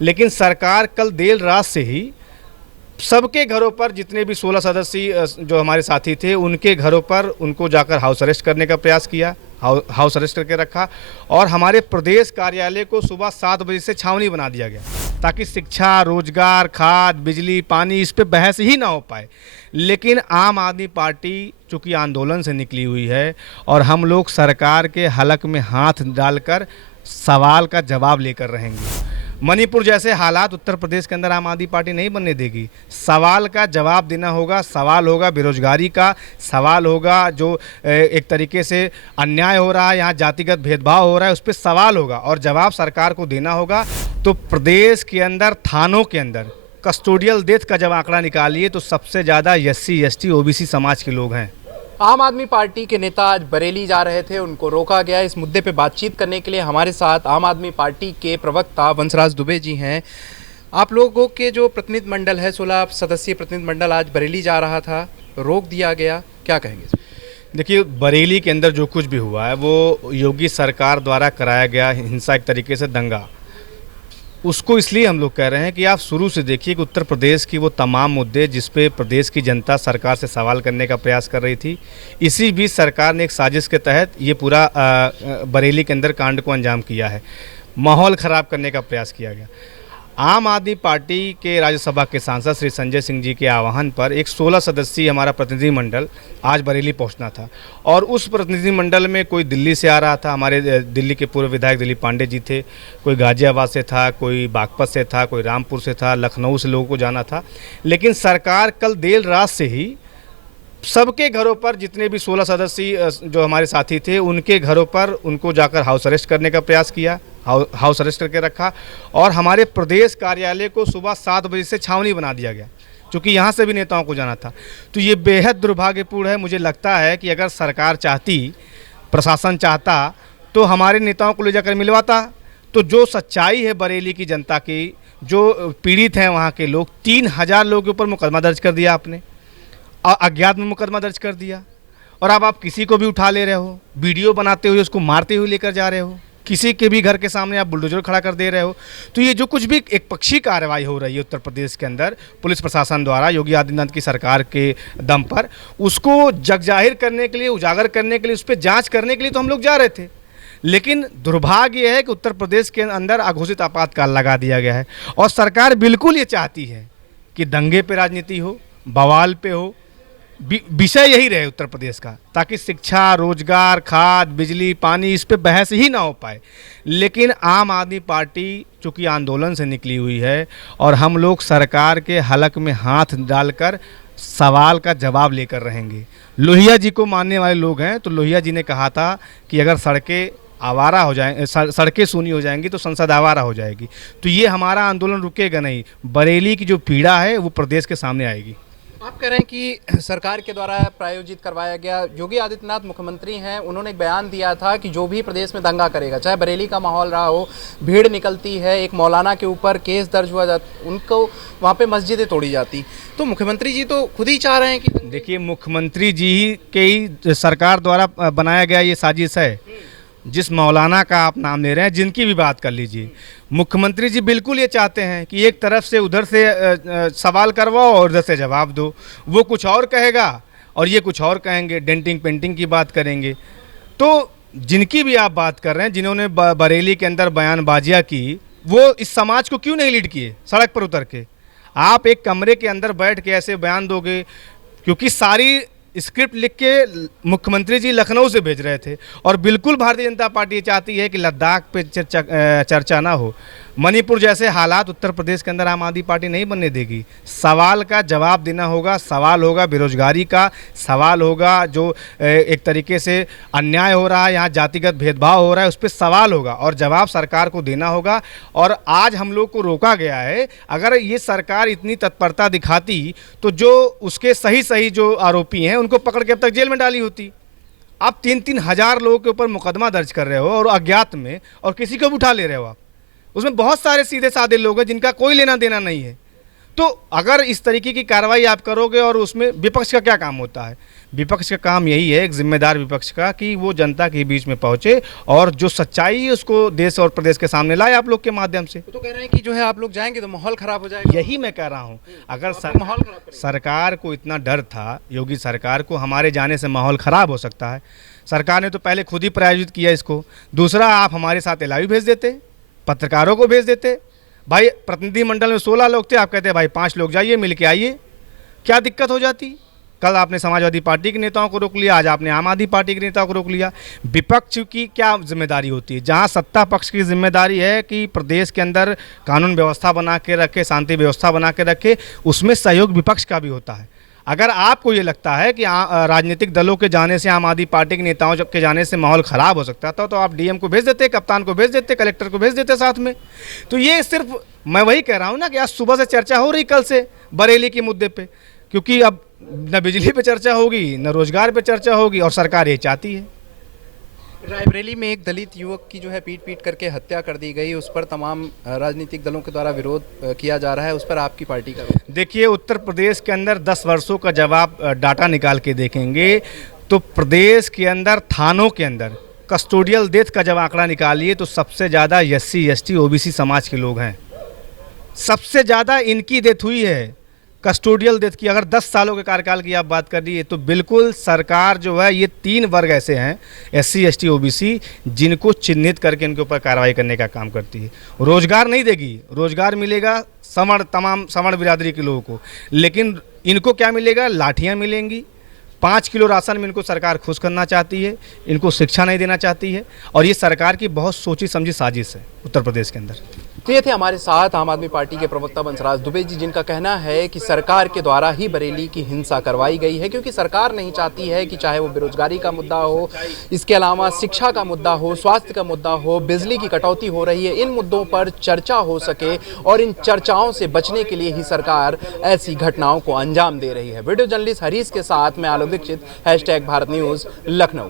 लेकिन सरकार कल देर रात से ही सबके घरों पर, जितने भी 16 सदस्यीय जो हमारे साथी थे, उनके घरों पर उनको जाकर हाउस अरेस्ट करने का प्रयास किया, हाउस अरेस्ट करके रखा। और हमारे प्रदेश कार्यालय को सुबह 7 बजे से छावनी बना दिया गया ताकि शिक्षा, रोजगार, खाद, बिजली, पानी, इस पे बहस ही ना हो पाए। लेकिन आम आदमी पार्टी चूँकि आंदोलन से निकली हुई है और हम लोग सरकार के हलक में हाथ डालकर सवाल का जवाब लेकर रहेंगे। मणिपुर जैसे हालात उत्तर प्रदेश के अंदर आम आदमी पार्टी नहीं बनने देगी। सवाल का जवाब देना होगा। सवाल होगा बेरोजगारी का, सवाल होगा जो एक तरीके से अन्याय हो रहा है, यहाँ जातिगत भेदभाव हो रहा है, उस पर सवाल होगा और जवाब सरकार को देना होगा। तो प्रदेश के अंदर थानों के अंदर कस्टोडियल डेथ का जब आंकड़ा निकालिए तो सबसे ज़्यादा SC, ST, OBC समाज के लोग हैं। आम आदमी पार्टी के नेता आज बरेली जा रहे थे, उनको रोका गया। इस मुद्दे पे बातचीत करने के लिए हमारे साथ आम आदमी पार्टी के प्रवक्ता वंशराज दुबे जी हैं। आप लोगों के जो प्रतिनिधि मंडल है, 16 सदस्यीय प्रतिनिधि मंडल आज बरेली जा रहा था, रोक दिया गया, क्या कहेंगे? देखिए, बरेली के अंदर जो कुछ भी हुआ है वो योगी सरकार द्वारा कराया गया हिंसा, एक तरीके से दंगा। उसको इसलिए हम लोग कह रहे हैं कि आप शुरू से देखिए कि उत्तर प्रदेश की वो तमाम मुद्दे जिस पे प्रदेश की जनता सरकार से सवाल करने का प्रयास कर रही थी, इसी बीच सरकार ने एक साजिश के तहत ये पूरा बरेली के अंदर कांड को अंजाम किया है। माहौल ख़राब करने का प्रयास किया गया। आम आदमी पार्टी के राज्यसभा के सांसद श्री संजय सिंह जी के आह्वान पर एक 16 सदस्यीय हमारा प्रतिनिधि मंडल आज बरेली पहुंचना था और उस प्रतिनिधि मंडल में कोई दिल्ली से आ रहा था, हमारे दिल्ली के पूर्व विधायक दिलीप पांडे जी थे, कोई गाजियाबाद से था, कोई बागपत से था, कोई रामपुर से था, लखनऊ से लोगों को जाना था। लेकिन सरकार कल देर रात से ही सबके घरों पर, जितने भी 16 सदस्यीय जो हमारे साथी थे, उनके घरों पर उनको जाकर हाउस अरेस्ट करने का प्रयास किया, हाउस अरेस्ट करके रखा। और हमारे प्रदेश कार्यालय को सुबह 7 बजे से छावनी बना दिया गया, क्योंकि यहाँ से भी नेताओं को जाना था। तो ये बेहद दुर्भाग्यपूर्ण है। मुझे लगता है कि अगर सरकार चाहती, प्रशासन चाहता, तो हमारे नेताओं को ले जाकर मिलवाता। तो जो सच्चाई है बरेली की जनता की, जो पीड़ित हैं वहाँ के लोग, 3000 लोगों के ऊपर मुकदमा दर्ज कर दिया आपने, अज्ञात में मुकदमा दर्ज कर दिया। और अब आप किसी को भी उठा ले रहे हो, वीडियो बनाते हुए उसको मारते हुए लेकर जा रहे हो, किसी के भी घर के सामने आप बुलडोजर खड़ा कर दे रहे हो। तो ये जो कुछ भी एक पक्षी कार्रवाई हो रही है उत्तर प्रदेश के अंदर पुलिस प्रशासन द्वारा योगी आदित्यनाथ की सरकार के दम पर, उसको जगजाहिर करने के लिए, उजागर करने के लिए, उस पर जाँच करने के लिए तो हम लोग जा रहे थे। लेकिन दुर्भाग्य यह है कि उत्तर प्रदेश के अंदर अघोषित आपातकाल लगा दिया गया है और सरकार बिल्कुल ये चाहती है कि दंगे पे राजनीति हो, बवाल पे हो, विषय यही रहे उत्तर प्रदेश का, ताकि शिक्षा, रोजगार, खाद, बिजली, पानी, इस पे बहस ही ना हो पाए। लेकिन आम आदमी पार्टी चूँकि आंदोलन से निकली हुई है और हम लोग सरकार के हलक में हाथ डालकर सवाल का जवाब लेकर रहेंगे। लोहिया जी को मानने वाले लोग हैं, तो लोहिया जी ने कहा था कि अगर सड़कें आवारा हो जाए, सड़कें सूनी हो जाएंगी तो संसद आवारा हो जाएगी। तो ये हमारा आंदोलन रुकेगा नहीं। बरेली की जो पीड़ा है वो प्रदेश के सामने आएगी। आप कह रहे हैं कि सरकार के द्वारा प्रायोजित करवाया गया, योगी आदित्यनाथ मुख्यमंत्री हैं, उन्होंने एक बयान दिया था कि जो भी प्रदेश में दंगा करेगा, चाहे बरेली का माहौल रहा हो, भीड़ निकलती है, एक मौलाना के ऊपर केस दर्ज हुआ जाता, उनको वहाँ पे मस्जिदें तोड़ी जाती, तो मुख्यमंत्री जी तो खुद ही चाह रहे हैं कि देखिए, मुख्यमंत्री जी के ही सरकार द्वारा बनाया गया ये साजिश है। जिस मौलाना का आप नाम ले रहे हैं, जिनकी भी बात कर लीजिए, मुख्यमंत्री जी बिल्कुल ये चाहते हैं कि एक तरफ से उधर से सवाल करवाओ और उधर से जवाब दो। वो कुछ और कहेगा और ये कुछ और कहेंगे, डेंटिंग पेंटिंग की बात करेंगे। तो जिनकी भी आप बात कर रहे हैं, जिन्होंने बरेली के अंदर बयानबाजियाँ की, वो इस समाज को क्यों नहीं लीड किए सड़क पर उतर के? आप एक कमरे के अंदर बैठ के ऐसे बयान दोगे, क्योंकि सारी स्क्रिप्ट लिख के मुख्यमंत्री जी लखनऊ से भेज रहे थे। और बिल्कुल भारतीय जनता पार्टी ये चाहती है कि लद्दाख पे चर्चा ना हो। मणिपुर जैसे हालात उत्तर प्रदेश के अंदर आम आदमी पार्टी नहीं बनने देगी। सवाल का जवाब देना होगा। सवाल होगा बेरोजगारी का, सवाल होगा जो एक तरीके से अन्याय हो रहा है, यहाँ जातिगत भेदभाव हो रहा है, उस पर सवाल होगा और जवाब सरकार को देना होगा। और आज हम लोग को रोका गया है। अगर ये सरकार इतनी तत्परता दिखाती तो जो उसके सही जो आरोपी हैं उनको पकड़ के अब तक जेल में डाली होती। आप 3-3 हज़ार लोगों के ऊपर मुकदमा दर्ज कर रहे हो और अज्ञात में, और किसी को भी उठा ले रहे हो आप। उसमें बहुत सारे सीधे साधे लोग हैं जिनका कोई लेना देना नहीं है। तो अगर इस तरीके की कार्रवाई आप करोगे, और उसमें विपक्ष का क्या काम होता है? विपक्ष का काम यही है, एक जिम्मेदार विपक्ष का, कि वो जनता के बीच में पहुंचे और जो सच्चाई है उसको देश और प्रदेश के सामने लाए आप लोग के माध्यम से। वो तो कह रहे हैं कि जो है आप लोग जाएंगे तो माहौल खराब हो जाएगा। यही मैं कह रहा हूं, अगर माहौल खराब करेंगे। सरकार को इतना डर था, योगी सरकार को, हमारे जाने से माहौल खराब हो सकता है, सरकार ने तो पहले खुद ही प्रायोजित किया इसको। दूसरा, आप हमारे साथ एलआईयू भेज देते, पत्रकारों को भेज देते। भाई प्रतिनिधिमंडल में 16 लोग थे, आप कहते भाई 5 लोग जाइए, मिल के आइए, क्या दिक्कत हो जाती। कल आपने समाजवादी पार्टी के नेताओं को रोक लिया, आज आपने आम आदमी पार्टी के नेताओं को रोक लिया। विपक्ष की क्या जिम्मेदारी होती है? जहां सत्ता पक्ष की जिम्मेदारी है कि प्रदेश के अंदर कानून व्यवस्था बना के रखे, शांति व्यवस्था बना के रखे, उसमें सहयोग विपक्ष का भी होता है। अगर आपको ये लगता है कि राजनीतिक दलों के जाने से, आम आदमी पार्टी के नेताओं के जाने से माहौल ख़राब हो सकता था, तो आप डीएम को भेज देते, कप्तान को भेज देते, कलेक्टर को भेज देते साथ में। तो ये सिर्फ मैं वही कह रहा हूँ ना कि आज सुबह से चर्चा हो रही, कल से बरेली के मुद्दे पे, क्योंकि अब न बिजली पे चर्चा होगी, न रोजगार पे चर्चा होगी, और सरकार ये चाहती है। रायबरेली में एक दलित युवक की जो है पीट पीट करके हत्या कर दी गई, उस पर तमाम राजनीतिक दलों के द्वारा विरोध किया जा रहा है, उस पर आपकी पार्टी का? देखिए, उत्तर प्रदेश के अंदर 10 वर्षों का जब आप डाटा निकाल के देखेंगे तो प्रदेश के अंदर थानों के अंदर कस्टोडियल डेथ का जब आंकड़ा निकालिए तो सबसे ज़्यादा SC ST OBC समाज के लोग हैं, सबसे ज़्यादा इनकी डेथ हुई है, कस्टोडियल डेथ की। अगर 10 सालों के कार्यकाल की आप बात कर रही है तो बिल्कुल सरकार जो है, ये 3 वर्ग ऐसे हैं, SC ST OBC, जिनको चिन्हित करके इनके ऊपर कार्रवाई करने का काम करती है। रोजगार नहीं देगी, रोजगार मिलेगा तमाम सवर्ण बिरादरी के लोगों को, लेकिन इनको क्या मिलेगा? लाठियाँ मिलेंगी। 5 किलो राशन में इनको सरकार खुश करना चाहती है, इनको शिक्षा नहीं देना चाहती है, और ये सरकार की बहुत सोची समझी साजिश है उत्तर प्रदेश के अंदर। तो ये थे हमारे साथ आम आदमी पार्टी के प्रवक्ता बंसराज दुबे जी, जिनका कहना है कि सरकार के द्वारा ही बरेली की हिंसा करवाई गई है, क्योंकि सरकार नहीं चाहती है कि चाहे वो बेरोजगारी का मुद्दा हो, इसके अलावा शिक्षा का मुद्दा हो, स्वास्थ्य का मुद्दा हो, बिजली की कटौती हो रही है, इन मुद्दों पर चर्चा हो सके, और इन चर्चाओं से बचने के लिए ही सरकार ऐसी घटनाओं को अंजाम दे रही है। वीडियो जर्नलिस्ट हरीश के साथ मैं आलोक दीक्षित, #भारत न्यूज़, लखनऊ।